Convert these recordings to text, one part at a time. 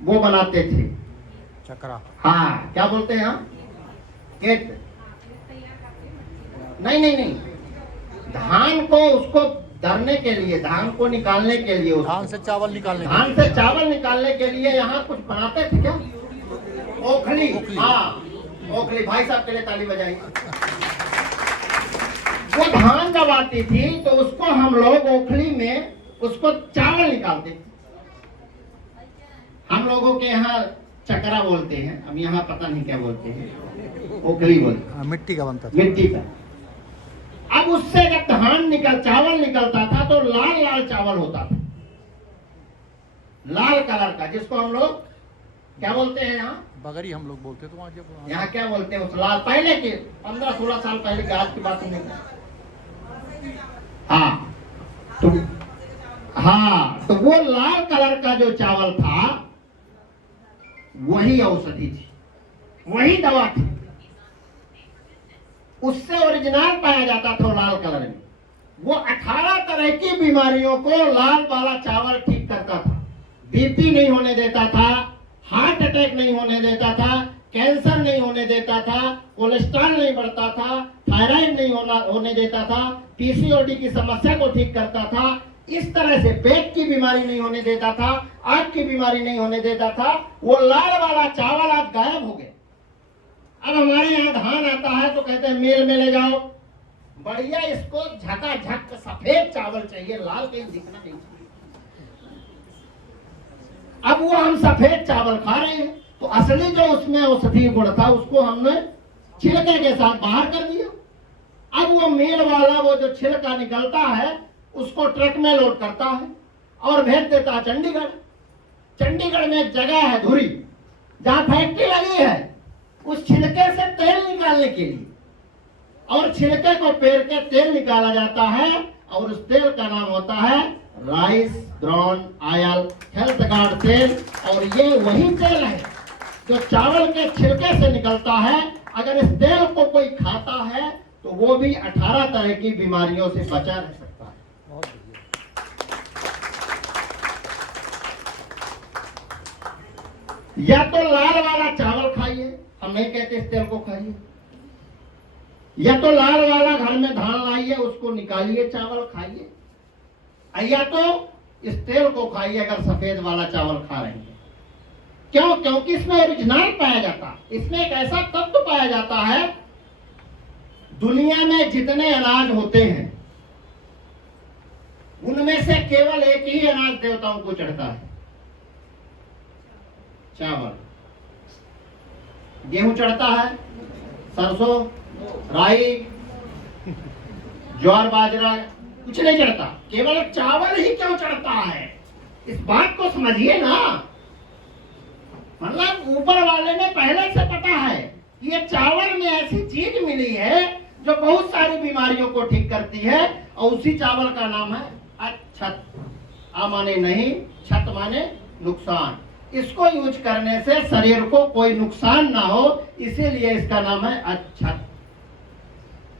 वो बनाते थे, चक्रा। हाँ क्या बोलते हैं हम, खेत, नहीं नहीं नहीं, धान को उसको दरने के लिए, धान को निकालने के लिए, धान से चावल निकालने के धान लिए। से चावल निकालने के लिए यहाँ कुछ बनाते थे क्या, ओखली, हाँ ओखली, भाई साहब के लिए ताली बजाएंगे। वो धान जब आती थी तो उसको हम लोग ओखली में उसको चावल निकालते थे। हम लोगों के यहाँ चकरा बोलते हैं, अब यहाँ पता नहीं क्या बोलते हैं, ओखली बोलते हैं, मिट्टी का बनता था। मिट्टी का। अब उससे जब धान चावल निकलता था तो लाल लाल चावल होता था, लाल कलर का, जिसको हम लोग क्या बोलते हैं यहाँ, बगरी हम लोग बोलते, तो वहाँ जब यहाँ क्या बोलते हैं उस लाल, पहले के 15-16 साल पहले की आज की बात नहीं, हाँ तो, हाँ तो वो लाल कलर का जो चावल था वही औषधि थी, वही दवा थी, उससे ओरिजिनल पाया जाता था लाल कलर में। वो 18 तरह की बीमारियों को लाल वाला चावल ठीक करता था, बीपी नहीं होने देता था, हार्ट अटैक नहीं होने देता था, कैंसर नहीं होने देता था, कोलेस्ट्रॉल नहीं बढ़ता था, थायराइड नहीं होने देता था, पीसीओडी की समस्या को ठीक करता था, इस तरह से पेट की बीमारी नहीं होने देता था, आंख की बीमारी नहीं होने देता था। वो लाल वाला चावल आज गायब हो गया। अब हमारे यहाँ धान आता है तो कहते हैं मेल में ले जाओ, बढ़िया इसको झकाझक सफेद चावल चाहिए, लाल कहीं दिखना नहीं चाहिए। अब वो हम सफेद चावल खा रहे हैं, तो असली जो उसमें औषधि गुण था उसको हमने छिलके के साथ बाहर कर दिया। अब वो मेल वाला वो जो छिलका निकलता है उसको ट्रक में लोड करता है और भेज देता है चंडीगढ़। चंडीगढ़ में एक जगह है धुरी, जहां फैक्ट्री लगी है उस छिलके से तेल निकालने के लिए, और छिलके को पेर के तेल निकाला जाता है, और उस तेल का नाम होता है rice brown oil, health guard तेल। और ये वही तेल है जो चावल के छिलके से निकलता है। अगर इस तेल को कोई खाता है तो वो भी 18 तरह की बीमारियों से बचा रह सकता है। या तो लाल वाला चावल खाइए, हम नहीं कहते इस तेल को खाइए, या तो लाल वाला घर में धान लाइए, उसको निकालिए, चावल खाइए, या तो इस तेल को खाइए अगर सफेद वाला चावल खा रहे हैं। क्यों? क्योंकि इसमें ओरिजिनल पाया जाता, इसमें एक ऐसा तत्व पाया जाता है, दुनिया में जितने अनाज होते हैं उनमें से केवल एक ही अनाज देवताओं को चढ़ता है, चावल। गेहूं चढ़ता है, सरसों, राई, ज्वार, बाजरा कुछ नहीं चढ़ता, केवल चावल ही क्यों चढ़ता है? इस बात को समझिए ना। मतलब ऊपर वाले ने पहले से पता है कि ये चावल में ऐसी चीज मिली है जो बहुत सारी बीमारियों को ठीक करती है, और उसी चावल का नाम है अच्छत। आ माने नहीं, छत माने नुकसान। इसको यूज करने से शरीर को कोई नुकसान ना हो, इसीलिए इसका नाम है अच्छत,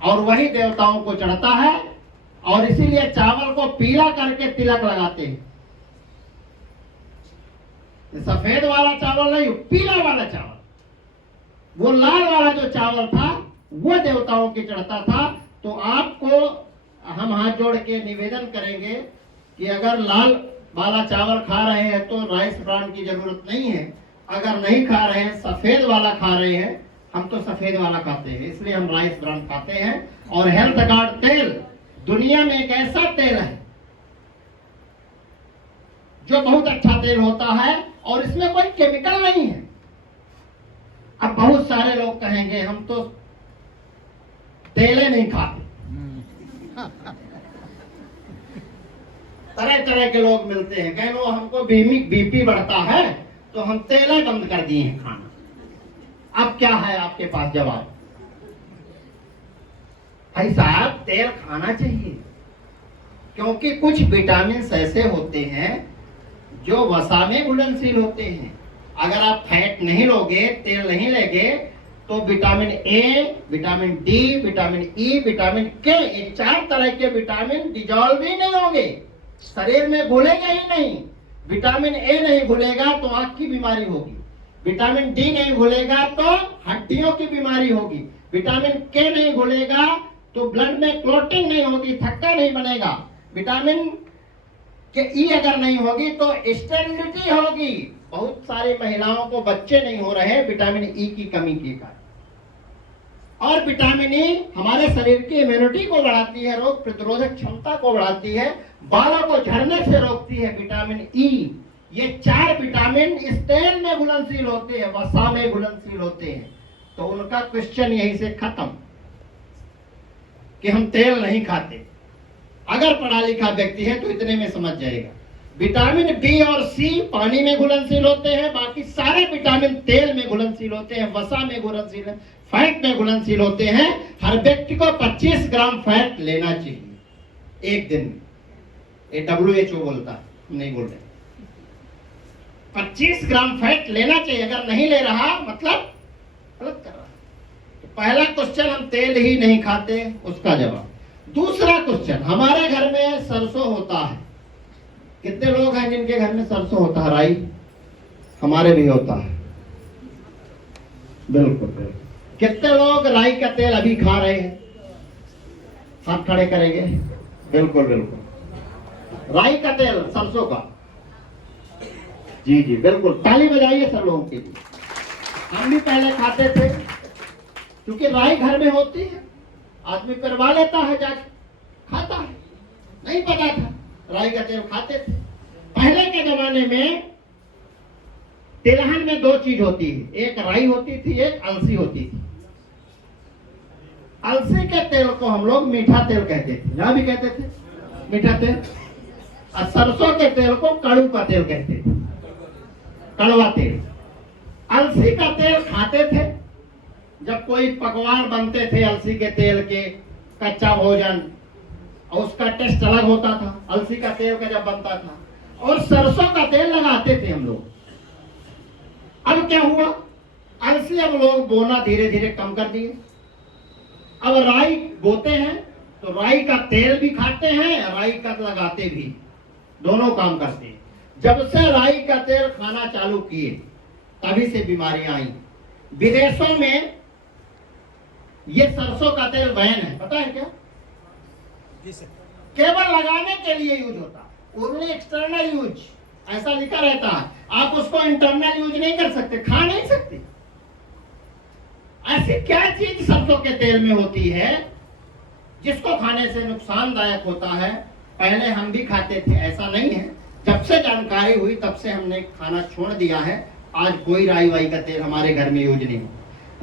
और वही देवताओं को चढ़ता है। और इसीलिए चावल को पीला करके तिलक लगाते हैं। सफेद वाला चावल नहीं, पीला वाला चावल, वो लाल वाला जो चावल था वो देवताओं के चढ़ता था। तो आपको हम हाथ जोड़ के निवेदन करेंगे कि अगर लाल वाला चावल खा रहे हैं तो राइस ब्रांड की जरूरत नहीं है, अगर नहीं खा रहे हैं, सफेद वाला खा रहे हैं, हम तो सफेद वाला खाते हैं, इसलिए हम राइस ब्रांड खाते हैं। और हेल्थ गार्ड तेल दुनिया में एक ऐसा तेल है जो बहुत अच्छा तेल होता है, और इसमें कोई केमिकल नहीं है। अब बहुत सारे लोग कहेंगे हम तो तेले नहीं खाते, तरह तरह के लोग मिलते हैं, कहें वो हमको बीपी बढ़ता है तो हम तेले बंद कर दिए हैं खाना। अब क्या है आपके पास जवाब? भाई साहब तेल खाना चाहिए, क्योंकि कुछ विटामिन ऐसे होते हैं जो वसा में घुलनशील होते हैं। अगर आप फैट नहीं लोगे, तेल नहीं लेंगे, तो vitamin A, vitamin D, vitamin E, vitamin के, ये 4 तरह के विटामिन डिजॉल्व ही नहीं होंगे, शरीर में घुलेंगे ही नहीं। विटामिन ए नहीं घुलेगा तो आंख की बीमारी होगी, विटामिन डी नहीं घुलेगा तो हड्डियों की बीमारी होगी, विटामिन के नहीं घुलेगा तो ब्लड में क्लोटिंग नहीं होगी, थक्का नहीं बनेगा, विटामिन के ई अगर नहीं होगी तो स्टेरिलिटी होगी। बहुत सारी महिलाओं को बच्चे नहीं हो रहे विटामिन ई की कमी के कारण। और विटामिन ई हमारे शरीर की इम्यूनिटी को बढ़ाती है, रोग प्रतिरोधक क्षमता को बढ़ाती है, बालों को झड़ने से रोकती है। विटामिन ई, ये 4 विटामिन इस तेल में घुलनशील होते हैं, वसा में घुलनशील होते हैं। तो उनका क्वेश्चन यहीं से खत्म कि हम तेल नहीं खाते। अगर पढ़ा लिखा व्यक्ति है तो इतने में समझ जाएगा। विटामिन बी और सी पानी में घुलनशील होते हैं, बाकी सारे विटामिन तेल में घुलनशील होते हैं, वसा में घुलनशील है, फैट में घुलनशील होते हैं। हर व्यक्ति को 25 ग्राम फैट लेना चाहिए एक दिन में। ये WHO बोलता है, हम नहीं बोल रहे। 25 ग्राम फैट लेना चाहिए, अगर नहीं ले रहा मतलब गलत कर रहा है। तो पहला क्वेश्चन, हम तेल ही नहीं खाते, उसका जवाब। दूसरा क्वेश्चन, हमारे घर में सरसों होता है। कितने लोग हैं जिनके घर में सरसों होता है? राई हमारे भी होता है, बिल्कुल बिल्कुल। कितने लोग राई का तेल अभी खा रहे हैं? हाथ खड़े करेंगे। बिल्कुल बिल्कुल, राई का तेल, सरसों का। जी जी बिल्कुल, ताली बजाइए सब लोगों के लिए। हम भी पहले खाते थे, क्योंकि राई घर में होती है, आदमी करवा लेता है, जाके खाता है। नहीं पता था, राई का तेल खाते थे। पहले के जमाने में तिलहन में 2 चीज होती है, एक राई होती थी, एक अलसी होती थी। अलसी के तेल को हम लोग मीठा तेल कहते थे, यहां भी कहते थे मीठा तेल। और सरसों के तेल को कड़ू का तेल कहते थे, कड़वा तेल। अलसी का तेल खाते थे जब कोई पकवान बनते थे अलसी के तेल के, कच्चा भोजन, और उसका टेस्ट अलग होता था अलसी का तेल का जब बनता था। और सरसों का तेल लगाते थे हम लोग। अब क्या हुआ, अलसी अब लोग बोना धीरे धीरे कम कर दिए। अब राई बोते हैं तो राई का तेल भी खाते हैं, राई का लगाते भी, दोनों काम करते हैं। जब से राई का तेल खाना चालू किए तभी से बीमारियां आई। विदेशों में ये सरसों का तेल बैन है, पता है क्या? केवल लगाने के लिए यूज होता, ओनली एक्सटर्नल यूज, ऐसा लिखा रहता है। आप उसको इंटरनल यूज नहीं कर सकते, खा नहीं सकते। ऐसी क्या चीज सरसों के तेल में होती है जिसको खाने से नुकसानदायक होता है? पहले हम भी खाते थे, ऐसा नहीं है। जब से जानकारी हुई तब से हमने खाना छोड़ दिया है। आज कोई राई वाई का तेल हमारे घर में यूज नहीं हो।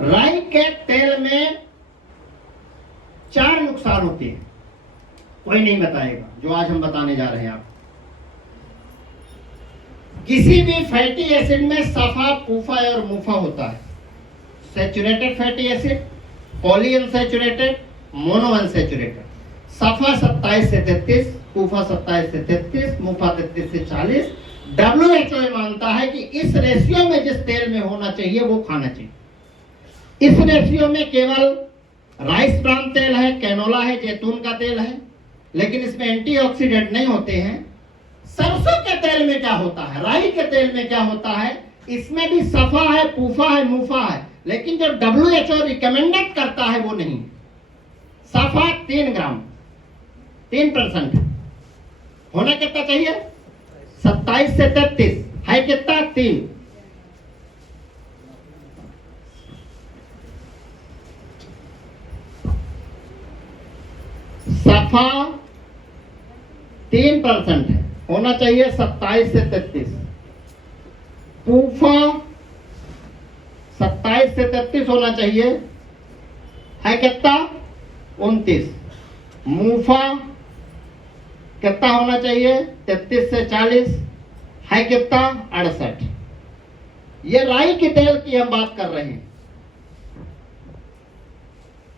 राई के तेल में 4 नुकसान होते हैं, कोई नहीं बताएगा, जो आज हम बताने जा रहे हैं आपको। किसी भी फैटी एसिड में सफा, पूफा और मुफा होता है। Saturated fatty acid, polyunsaturated, monounsaturated. सफा 27 से 33, पूफा 27 से 33, मुफा 33 से 40। WHO ये मानता है कि इस रेशियो में जिस तेल में होना चाहिए वो खाना चाहिए। इस रेशियो में केवल राइस ब्रान तेल है, कैनोला है, जैतून का तेल है, लेकिन इसमें एंटीऑक्सीडेंट नहीं होते हैं। सरसों के तेल में क्या होता है, राई के तेल में क्या होता है? इसमें भी सफा है, पूफा है, मुफा है, लेकिन जो WHO रिकमेंडेड करता है वो नहीं। सफा 3 ग्राम, 3% होना कितना चाहिए? 27 से 33 है कितना? 3। सफा 3% है, होना चाहिए 27 से 33। पूफा 27 से 33 होना चाहिए, है कितना? 29। मुफा कितना होना चाहिए? 33 से 40, है कितना? 68। ये राई के तेल की हम बात कर रहे हैं।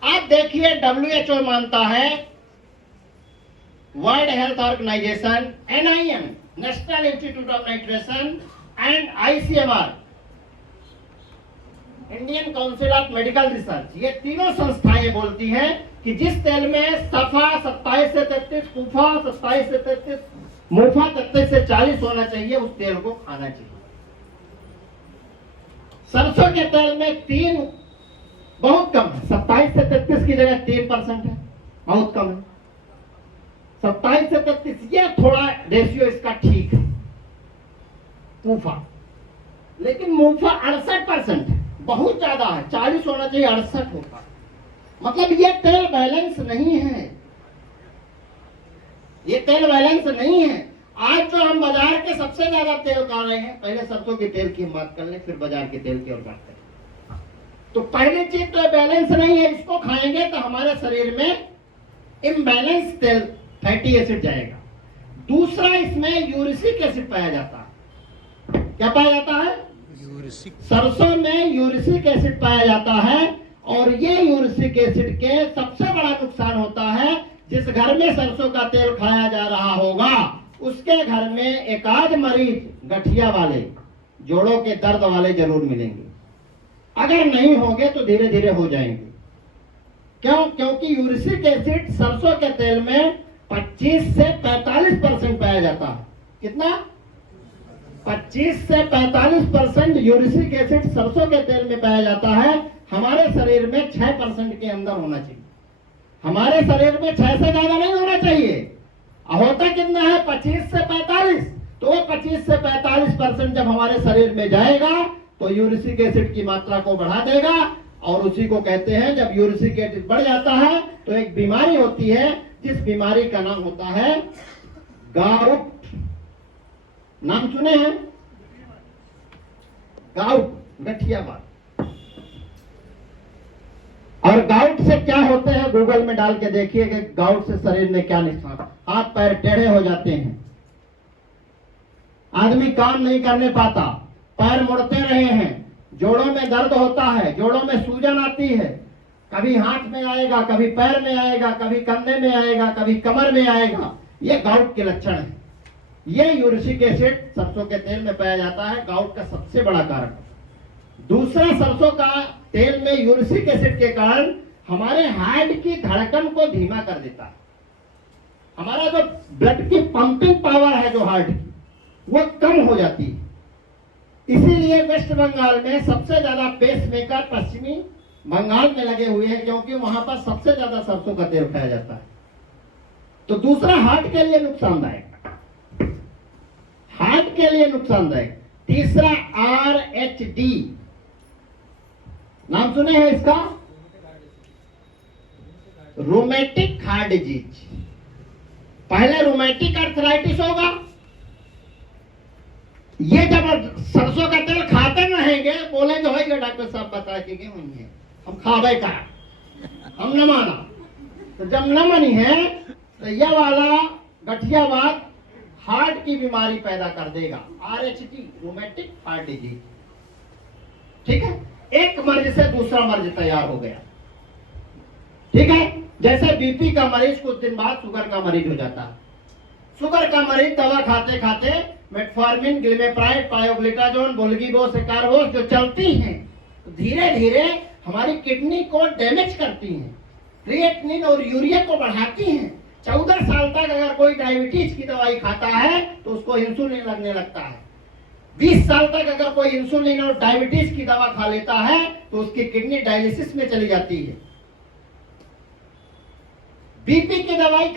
आप देखिए, WHO मानता है, world health organisation, NIM, national institute of nutrition, and ICMR, Indian council of medical research, ये तीनों संस्थाएं बोलती हैं कि जिस तेल में सफा 27 से 33, कुफा 27 से 33, मुफा 33 से 40 होना चाहिए, उस तेल को खाना चाहिए। सरसों के तेल में 3 बहुत कम है, 27 से 33 की जगह 3% है, बहुत कम है। 27 से 33 ये थोड़ा रेशियो इसका ठीक है मुफा, लेकिन मुफा 68% है, बहुत ज्यादा है। 40 होना चाहिए, 68 होता है। मतलब ये तेल बैलेंस नहीं है, ये तेल बैलेंस नहीं है। आज जो हम बाजार के सबसे ज्यादा तेल खा रहे हैं, पहले सरसों के तेल की हम बात कर लें, फिर बाजार के तेल की और बात करें। तो पहली चीज तो बैलेंस नहीं है, इसको खाएंगे तो हमारे शरीर में इम्बैलेंस तेल फैटी एसिड जाएगा। दूसरा, इसमें यूरिसिक एसिड पाया जाता है। क्या पाया जाता है? यूरिसिक। सरसों में यूरिसिक एसिड पाया जाता है, और ये यूरिसिक एसिड के सबसे बड़ा नुकसान होता है, जिस घर में सरसों का तेल खाया जा रहा होगा उसके घर में एकाध मरीज गठिया वाले, जोड़ों के दर्द वाले जरूर मिलेंगे। अगर नहीं होंगे तो धीरे धीरे हो जाएंगे। क्यों? क्योंकि यूरिसिक एसिड सरसों के तेल में 25 से 45% पाया जाता है। कितना? 25 से 45% यूरिसिक एसिड सरसों के तेल में पाया जाता है। हमारे शरीर में 6% के अंदर होना चाहिए। हमारे शरीर में 6 से ज्यादा नहीं होना चाहिए। होता कितना है? 25 से 45। तो 25 से 45% जब हमारे शरीर में जाएगा तो यूरिसिक एसिड की मात्रा को बढ़ा देगा, और उसी को कहते हैं, जब यूरिसिक एसिड बढ़ जाता है तो एक बीमारी होती है, जिस बीमारी का नाम होता है गाउट। नाम सुने हैं? गाउट, गठियावाद। और गाउट से क्या होते हैं, गूगल में डाल के देखिए कि गाउट से शरीर में क्या नुकसान। हाथ पैर टेढ़े हो जाते हैं, आदमी काम नहीं करने पाता, पैर मुड़ते रहे हैं, जोड़ों में दर्द होता है, जोड़ों में सूजन आती है, कभी हाथ में आएगा, कभी पैर में आएगा, कभी कंधे में आएगा, कभी कमर में आएगा। ये गाउट के लक्षण है। ये यूरिसिक एसिड सरसों के तेल में पाया जाता है, गाउट का सबसे बड़ा कारण। दूसरा, सरसों का तेल में यूरिसिक एसिड के कारण हमारे हार्ट की धड़कन को धीमा कर देता है। हमारा जो ब्लड की पंपिंग पावर है जो हार्ट की, वो कम हो जाती है। इसीलिए वेस्ट बंगाल में सबसे ज्यादा पेसमेकर पश्चिमी बंगाल में लगे हुए हैं, क्योंकि वहां पर सबसे ज्यादा सरसों का तेल खाया जाता है। तो दूसरा, हार्ट के लिए नुकसानदायक, हार्ट के लिए नुकसानदायक। तीसरा, RHD, नाम सुने हैं इसका? Rheumatic heart disease. पहले रोमेटिक अर्थराइटिस होगा, ये जब सरसों का तेल खाते रहेंगे, बोलेंगे होगा डॉक्टर साहब बता के गए हुई है, हम खावे का, हम न माना। तो जब न मानी है तो यह वाला गठियावाद हार्ट की बीमारी पैदा कर देगा, RHD, रोमेटिक हार्ट डिजीज। ठीक है, एक मर्ज से दूसरा मर्ज तैयार हो गया। ठीक है, जैसे बीपी का मरीज कुछ दिन बाद शुगर का मरीज हो जाता है। शुगर का मरीज दवा खाते खाते मेटफॉर्मिन, ग्लिमेप्राइड, पायोग्लिटाजोन, बोल्गिबोस, एकारबोस जो चलती हैं, तो धीरे धीरे हमारी किडनी को डैमेज करती हैं, क्रिएटिनिन और यूरिया को बढ़ाती हैं। 14 साल तक अगर कोई डायबिटीज की दवाई खाता है तो उसको इंसुलिन लगने लगता है। 20 साल तक अगर कोई इंसुलिन और डायबिटीज की दवा खा लेता है तो उसकी किडनी डायलिसिस में चली जाती है। बीपी की दवाई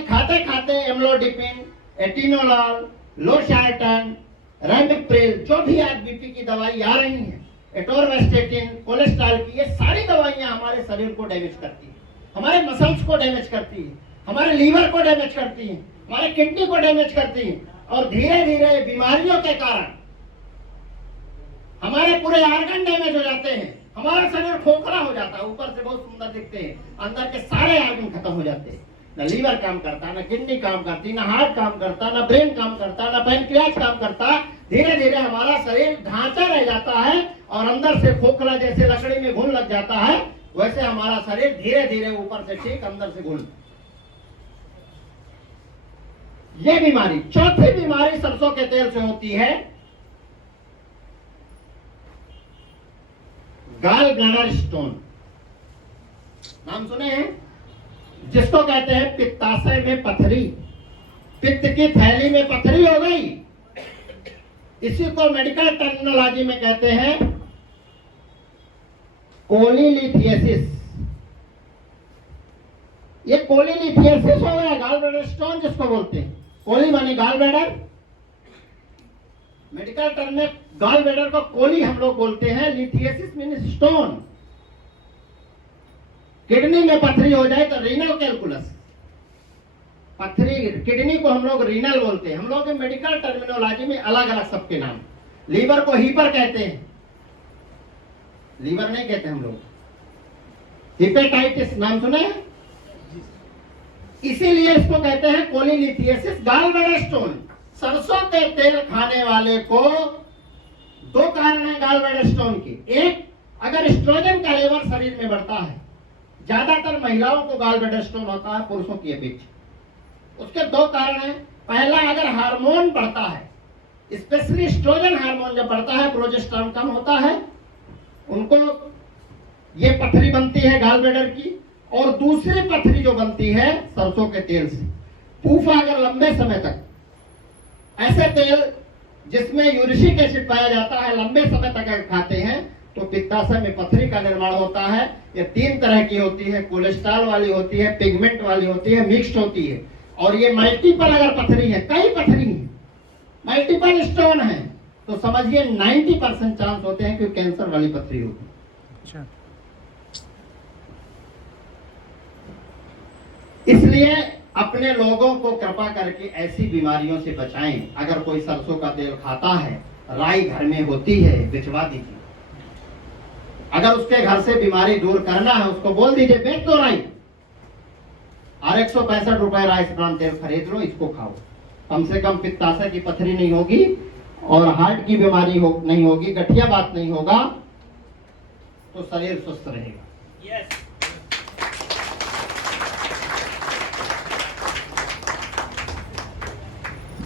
खाते खाते एम्लोडिपिन, एटिनोलॉल, लोशार्टन, रैमिप्रिल, जो भी आज बीपी की दवाई आ रही हैं, एटोरवेस्टेटिन, कोलेस्ट्रॉल की, ये सारी दवाइयां हमारे शरीर को डैमेज करती हैं, हमारे मसल्स को डैमेज करती हैं, हमारे लीवर को डैमेज करती हैं, हमारे किडनी को डैमेज करती हैं, और धीरे धीरे बीमारियों के कारण हमारे पूरे ऑर्गन डैमेज हो जाते हैं, हमारा शरीर खोखला हो जाता है। ऊपर से बहुत सुंदर दिखते हैं, अंदर के सारे ऑर्गन खत्म हो जाते हैं। ना लीवर काम करता, ना किडनी काम करती, ना हार्ट काम करता, ना ब्रेन काम करता, ना पैनक्रियाज काम करता। धीरे धीरे हमारा शरीर ढांचा रह जाता है, और अंदर से खोखला, जैसे लकड़ी में घुन लग जाता है, वैसे हमारा शरीर धीरे धीरे ऊपर से ठीक, अंदर से घुन। ये बीमारी, चौथी बीमारी सरसों के तेल से होती है, गाल ब्लैडर स्टोन। नाम सुने हैं? जिसको कहते हैं पित्ताशय में पथरी, पित्त की थैली में पथरी हो गई, इसी को मेडिकल टर्मिनोलॉजी में कहते हैं कोलीलिथियसिस। ये कोलीलिथियसिस हो गया, गॉल ब्लैडर स्टोन जिसको बोलते हैं। कोली माने गॉल ब्लैडर, मेडिकल टर्म में गॉल ब्लैडर को कोली हम लोग बोलते हैं, लिथियसिस मीन्स स्टोन। किडनी में पथरी हो जाए तो रीनल कैलकुलस, पथरी किडनी को हम लोग रीनल बोलते हैं। हम लोग मेडिकल टर्मिनोलॉजी में अलग अलग सबके नाम। लीवर को हीपर कहते हैं, लीवर नहीं कहते हम लोग, हिपेटाइटिस नाम सुने हैं, इसीलिए इसको कहते हैं कोलीलिथियसिस गॉल ब्लैडर स्टोन। सरसों के तेल खाने वाले को दो कारण है गॉल ब्लैडर स्टोन की। एक, अगर एस्ट्रोजन का लेवल शरीर में बढ़ता है, ज्यादातर महिलाओं को गॉल ब्लैडर स्टोन होता है पुरुषों की अपेक्षा। उसके दो कारण हैं। पहला, अगर हार्मोन बढ़ता है, स्पेशली एस्ट्रोजन हार्मोन जब बढ़ता है, प्रोजेस्टेरोन कम होता है, उनको ये पथरी बनती है गॉल ब्लैडर की। और दूसरी पथरी जो बनती है सरसों के तेल से। पूफा अगर लंबे समय तक, ऐसे तेल जिसमें यूरिक एसिड पाया जाता है, लंबे समय तक अगर खाते हैं तो पित्ताशय में पथरी का निर्माण होता है। ये तीन तरह की होती है, कोलेस्ट्रॉल वाली होती है, पिगमेंट वाली होती है, मिक्स्ड होती है। और ये मल्टीपल अगर पथरी है, कई पथरी है, मल्टीपल स्टोन है, तो समझिए 90% चांस होते हैं कि कैंसर वाली पथरी होगी। अच्छा। इसलिए अपने लोगों को कृपा करके ऐसी बीमारियों से बचाएं। अगर कोई सरसों का तेल खाता है, राई घर में होती है, बिचवा दीजिए। अगर उसके घर से बीमारी दूर करना है, उसको बोल दीजिए बेच दो राई, और 165 रुपए राइस ब्रांड तेल खरीद लो, इसको खाओ। कम से कम पित्ताशय की पथरी नहीं होगी और हार्ट की बीमारी नहीं होगी, गठिया बात नहीं होगा, तो शरीर स्वस्थ रहेगा। यस।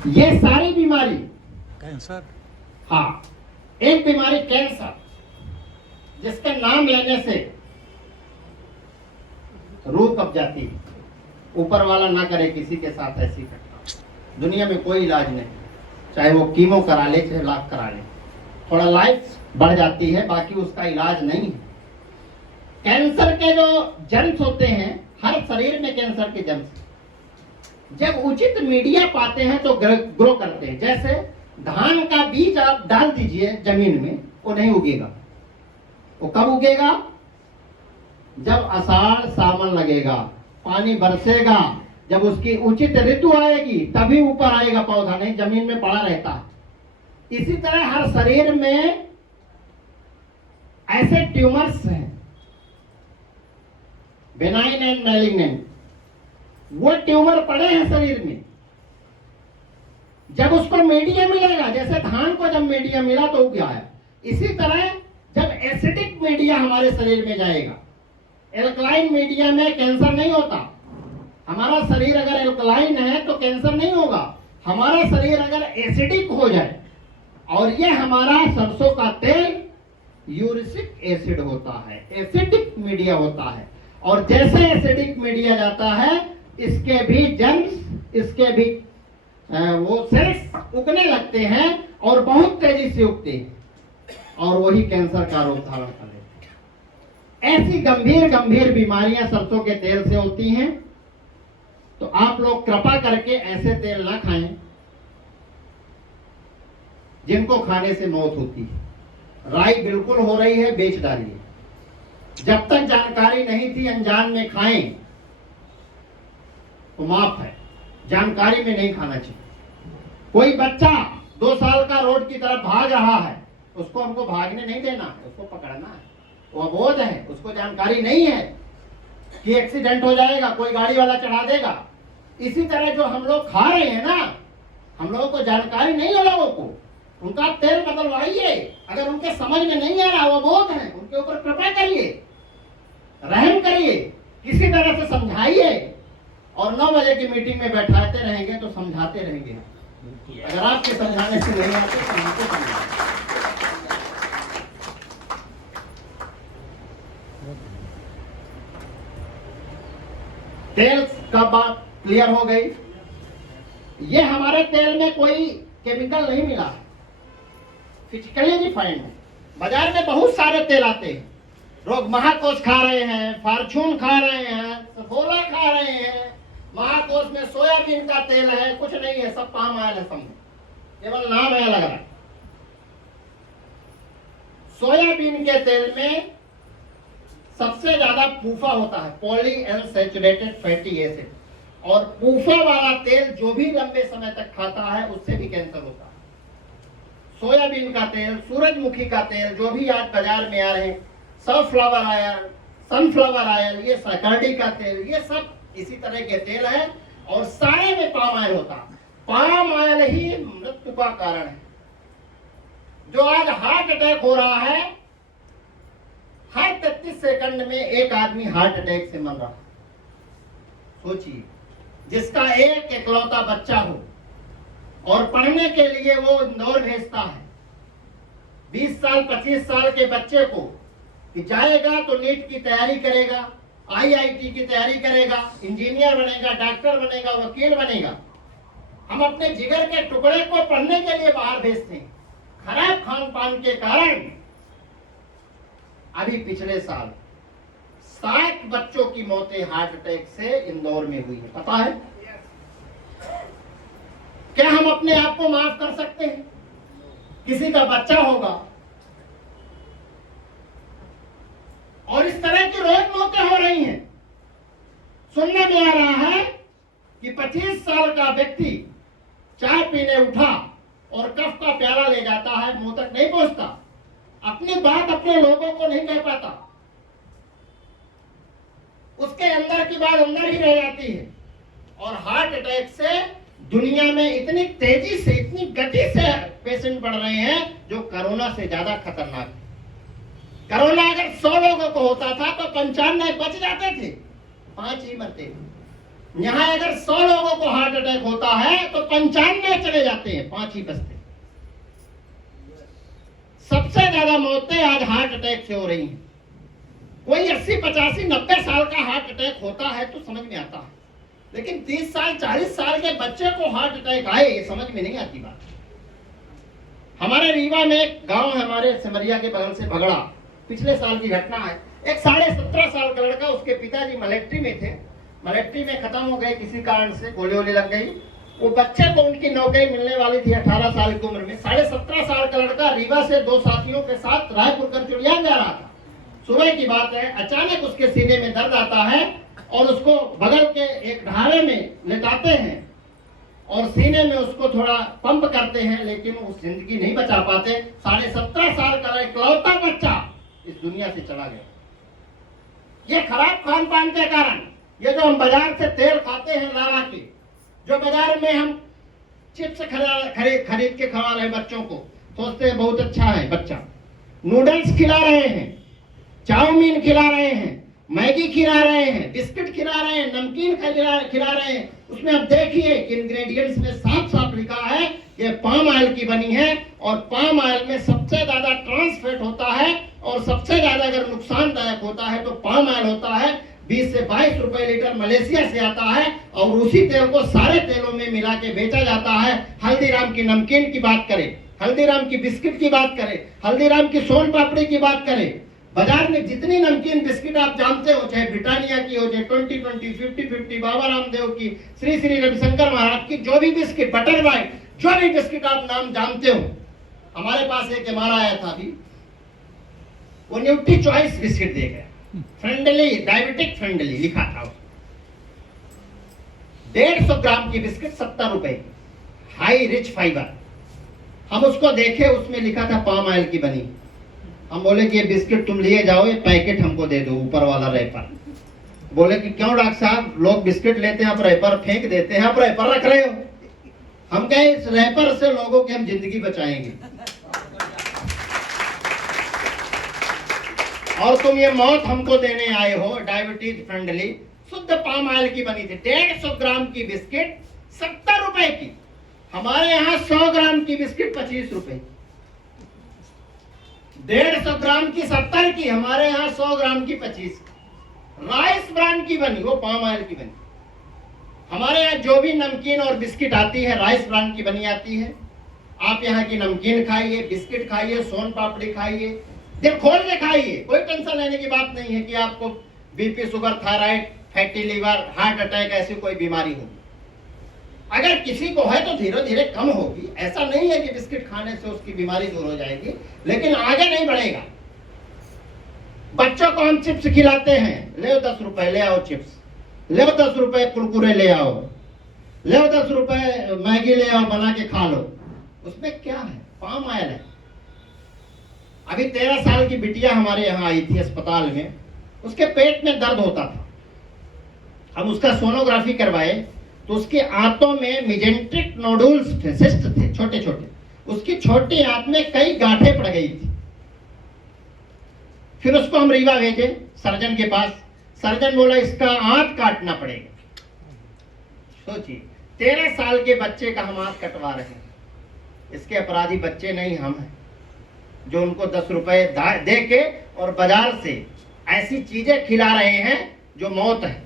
ये सारी बीमारी, कैंसर, हाँ, एक बीमारी कैंसर, जिसके नाम लेने से रूह कब जाती है। ऊपर वाला ना करे किसी के साथ ऐसी घटना। दुनिया में कोई इलाज नहीं, चाहे वो कीमो करा ले, चाहे लाख करा ले, थोड़ा लाइफ बढ़ जाती है, बाकी उसका इलाज नहीं है। कैंसर के जो जर्म्स होते हैं, हर शरीर में कैंसर के जर्म्स जब उचित मीडिया पाते हैं तो ग्रो करते हैं। जैसे धान का बीज आप डाल दीजिए जमीन में, वो नहीं उगेगा। वो कब उगेगा? जब आषाढ़ सावन लगेगा, पानी बरसेगा, जब उसकी उचित ऋतु आएगी, तभी ऊपर आएगा पौधा, नहीं जमीन में पड़ा रहता है। इसी तरह हर शरीर में ऐसे ट्यूमर्स हैं, बेनाइन एंड मैलिग्नेंट, वो ट्यूमर पड़े हैं शरीर में। जब उसको मीडिया मिलेगा, जैसे धान को जब मीडिया मिला तो उग आया, इसी तरह जब एसिडिक मीडिया हमारे शरीर में जाएगा, एल्कलाइन मीडिया में कैंसर नहीं होता। हमारा शरीर अगर एल्कलाइन है तो कैंसर नहीं होगा। हमारा शरीर अगर एसिडिक हो जाए, और ये हमारा सरसों का तेल यूरिक एसिड होता है, एसिडिक मीडिया होता है, और जैसे एसिडिक मीडिया जाता है, इसके भी जर्म्स, इसके भी वो सेल्स उगने लगते हैं और बहुत तेजी से उगते हैं, और वही कैंसर का रूप धारण कर लेते हैं। ऐसी गंभीर गंभीर बीमारियां सरसों के तेल से होती हैं। तो आप लोग कृपा करके ऐसे तेल ना खाएं जिनको खाने से मौत होती है। राई बिल्कुल हो रही है, बेच डालिए। जब तक जानकारी नहीं थी, अनजान में खाएं तो माफ है, जानकारी में नहीं खाना चाहिए। कोई बच्चा 2 साल का रोड की तरफ भाग रहा है, उसको हमको भागने नहीं देना है, उसको पकड़ना है। वो अबोध है, उसको जानकारी नहीं है कि एक्सीडेंट हो जाएगा, कोई गाड़ी वाला चढ़ा देगा। इसी तरह जो हम लोग खा रहे हैं ना, हम लोगों को जानकारी नहीं है, लोगों को उनका तेल बदलवाइए। अगर उनके समझ में नहीं आ रहा, वो अबोध है, उनके ऊपर कृपा करिए, रहम करिए, किसी तरह से समझाइए। और 9 बजे की मीटिंग में बैठाते रहेंगे तो समझाते रहेंगे। अगर आपके समझाने से नहीं आते तो हमको समझाइए। तेल का बात क्लियर हो गई। ये हमारे तेल में कोई केमिकल नहीं मिला, फिजिकली रिफाइंड है। बाजार में बहुत सारे तेल आते हैं, लोग महाकोश खा रहे हैं, फॉर्चून खा रहे हैं, सफोला खा रहे हैं। महाकोश में सोयाबीन का तेल है, कुछ नहीं है, सब पाम ऑयल है, समझो, केवल नाम है अलग अलग। सोयाबीन के तेल में सबसे ज्यादा पूफा होता है, पॉली अनसैचुरेटेड फैटी एसिड, और पूफा वाला तेल जो भी लंबे समय तक खाता है उससे भी कैंसर होता है। सोयाबीन का तेल, सूरजमुखी का तेल, जो भी आज बाजार में आ रहे हैं, सनफ्लावर ऑयल, सनफ्लावर ऑयल, ये सकरडी का तेल, ये सब इसी तरह के तेल है, और सारे में पाम ऑयल होता है। पाम ऑयल ही मृत्यु का कारण है। जो आज हार्ट अटैक हो रहा है, हर 33 सेकंड में एक आदमी हार्ट अटैक से मर रहा है। सोचिए, जिसका एक इकलौता बच्चा हो और पढ़ने के लिए वो इंदौर भेजता है, 20 साल 25 साल के बच्चे को कि जाएगा तो नीट की तैयारी करेगा, आईआईटी की तैयारी करेगा, इंजीनियर बनेगा, डॉक्टर बनेगा, वकील बनेगा। हम अपने जिगर के टुकड़े को पढ़ने के लिए बाहर भेजते हैं। खराब खान पान के कारण अभी पिछले साल 7 बच्चों की मौतें हार्ट अटैक से इंदौर में हुई है। पता है? क्या हम अपने आप को माफ कर सकते हैं? किसी का बच्चा होगा और इस तरह की रोज मौतें हो रही हैं। सुनने में आ रहा है कि 25 साल का व्यक्ति चाय पीने उठा और कफ का प्याला ले जाता है, मुंह तक नहीं पहुंचता, अपनी बात अपने लोगों को नहीं कह पाता, उसके अंदर की बात अंदर ही रह जाती है, और हार्ट अटैक से दुनिया में इतनी तेजी से, इतनी गति से पेशेंट बढ़ रहे हैं जो कोरोना से ज्यादा खतरनाक है। कोरोना अगर 100 लोगों को होता था तो 95 बच जाते थे, 5 ही मरते थे। यहां अगर 100 लोगों को हार्ट अटैक होता है तो 95 चले जाते हैं, 5 ही बचते। सबसे ज्यादा मौतें आज हार्ट अटैक से हो रही हैं। कोई 80, 85, 90 साल का हार्ट अटैक होता है तो समझ में आता है, लेकिन 30 साल 40 साल के बच्चे को हार्ट अटैक आए, ये समझ में नहीं आती बात। हमारे रीवा में एक गांव है, हमारे सिमरिया के बगल से भगड़ा, पिछले साल की घटना है। एक 17.5 साल का लड़का, उसके पिताजी मिलिट्री में थे, मिलिट्री में खत्म हो गए किसी कारण से, गोली वोली लग गई। वो बच्चे को उनकी नौकरी मिलने वाली थी 18 साल की उम्र में। 17.5 साल का लड़का रीवा से 2 साथियों के साथ रायपुर करचुड़ियान जा रहा था। सुबह की बात है, अचानक उसके सीने में दर्द आता है और उसको बगल के एक ढाबे में लेटाते हैं और सीने में उसको थोड़ा पंप करते हैं, लेकिन वो जिंदगी नहीं बचा पाते। 17.5 साल का इकलौता बच्चा इस दुनिया से चला गया। ये खराब खान पान के कारण, ये जो हम बाजार से तेल खाते हैं लाला के, जो बाजार में हम चिप्स खरीद के खवा रहे हैं बच्चों को, सोचते हैं बहुत अच्छा है बच्चा, नूडल्स खिला रहे हैं, चाउमीन खिला रहे हैं, मैगी खिला रहे हैं, बिस्किट खिला रहे हैं, नमकीन खिला रहे हैं। उसमें आप देखिए कि इंग्रेडिएंट्स में साफ साफ लिखा है कि पाम ऑयल की बनी है, और पाम ऑयल में सबसे ज्यादा ट्रांस फैट होता है, और सबसे ज्यादा अगर नुकसानदायक होता है तो पाम ऑयल होता है। 20 से 22 रुपए लीटर मलेशिया से आता है, और उसी तेल को सारे तेलों में मिला के बेचा जाता है। हल्दीराम की नमकीन की बात करें, हल्दीराम की बिस्किट की बात करें, हल्दीराम की सोन पापड़ी की बात करें, बाजार में जितनी नमकीन बिस्किट आप जानते हो, चाहे ब्रिटानिया की हो, चाहे 20-20, 50-50, बाबा रामदेव की, श्री श्री रविशंकर महाराज की, जो भी बिस्किट, बटर बाइट, जो भी बिस्किट आप नाम जानते हो। हमारे पास एक हमारा आया था अभी, वो न्यूट्री चॉइस बिस्किट दे गया, फ्रेंडली, डायबिटिक फ्रेंडली लिखा था। 150 ग्राम की बिस्किट 70 रुपए की, हाई रिच फाइबर। हम उसको देखे, उसमें लिखा था पाम ऑयल की बनी। हम बोले कि ये बिस्किट तुम लिए जाओ, ये पैकेट हमको दे दो, ऊपर वाला रैपर। बोले कि क्यों डॉक्टर साहब, लोग बिस्किट लेते हैं, आप रैपर फेंक देते हैं, आप रैपर रख रहे हो। हम कहे इस रैपर से लोगों की हम जिंदगी बचाएंगे, और तुम ये मौत हमको देने आए हो। डायबिटीज फ्रेंडली शुद्ध पाम ऑयल की बनी थी। 150 ग्राम की बिस्किट 70 रुपए की। हमारे यहाँ 100 ग्राम की बिस्किट 25 रुपए। 150 ग्राम की 70 की, हमारे यहाँ 100 ग्राम की 25। राइस ब्रांड की बनी, वो पाम ऑयल की बनी। हमारे यहाँ जो भी नमकीन और बिस्किट आती है राइस ब्रांड की बनी आती है। आप यहाँ की नमकीन खाइए, बिस्किट खाइए, सोन पापड़ी खाइए, दिल खोल के खाइए। कोई टेंशन लेने की बात नहीं है कि आपको BP, sugar, thyroid, fatty liver, heart attack ऐसी कोई बीमारी होगी। अगर किसी को है तो धीरे धीरे कम होगी। ऐसा नहीं है कि बिस्किट खाने से उसकी बीमारी दूर हो जाएगी, लेकिन आगे नहीं बढ़ेगा। बच्चों को हम चिप्स खिलाते हैं, ले 10 रुपए ले आओ चिप्स, ले 10 रुपए कुरकुरे ले आओ, ले 10 रुपए मैगी ले आओ, बना के खा लो। उसमें क्या है? पाम ऑयल है। अभी 13 साल की बिटिया हमारे यहाँ आई थी अस्पताल में, उसके पेट में दर्द होता था। हम उसका सोनोग्राफी करवाए तो उसके आंतों में मिजेंट्रिक नोडुल्स थे, सिस्ट थे छोटे छोटे। उसकी छोटी आंत में कई गांठें पड़ गई थी। फिर उसको हम रीवा भेजे सर्जन के पास। सर्जन बोला इसका आंत काटना पड़ेगा। सोचिए, 13 साल के बच्चे का हम आंत कटवा रहे हैं। इसके अपराधी बच्चे नहीं हम हैं, जो उनको 10 रुपए दे के और बाजार से ऐसी चीजें खिला रहे हैं जो मौत है।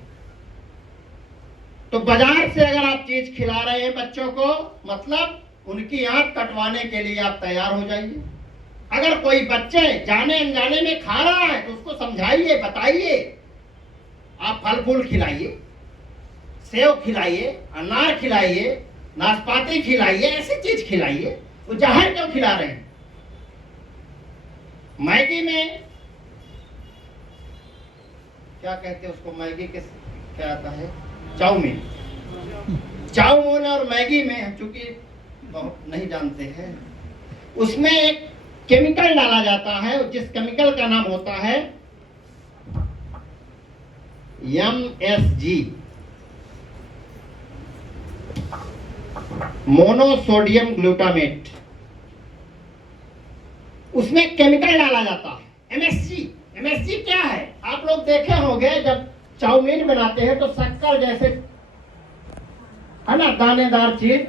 तो बाजार से अगर आप चीज खिला रहे हैं बच्चों को, मतलब उनकी आंत कटवाने के लिए आप तैयार हो जाइए। अगर कोई बच्चे जाने अनजाने में खा रहा है तो उसको समझाइए, बताइए। आप फल फूल खिलाइए, सेव खिलाइए, अनार खिलाइए, नाशपाती खिलाइए, ऐसी चीज खिलाइए। वो जहर क्यों खिला रहे हैं? मैगी में क्या कहते हैं उसको, मैगी के क्या आता है, चाउमीन। चाउमीन और मैगी में चूंकि बहुत नहीं जानते हैं, उसमें एक केमिकल डाला जाता है, जिस केमिकल का नाम होता है MSG, मोनोसोडियम ग्लूटामेट। उसमें केमिकल डाला जाता है MSG क्या है? आप लोग देखे होंगे जब चाउमीन बनाते हैं तो शक्कर जैसे है ना, दानेदार चीज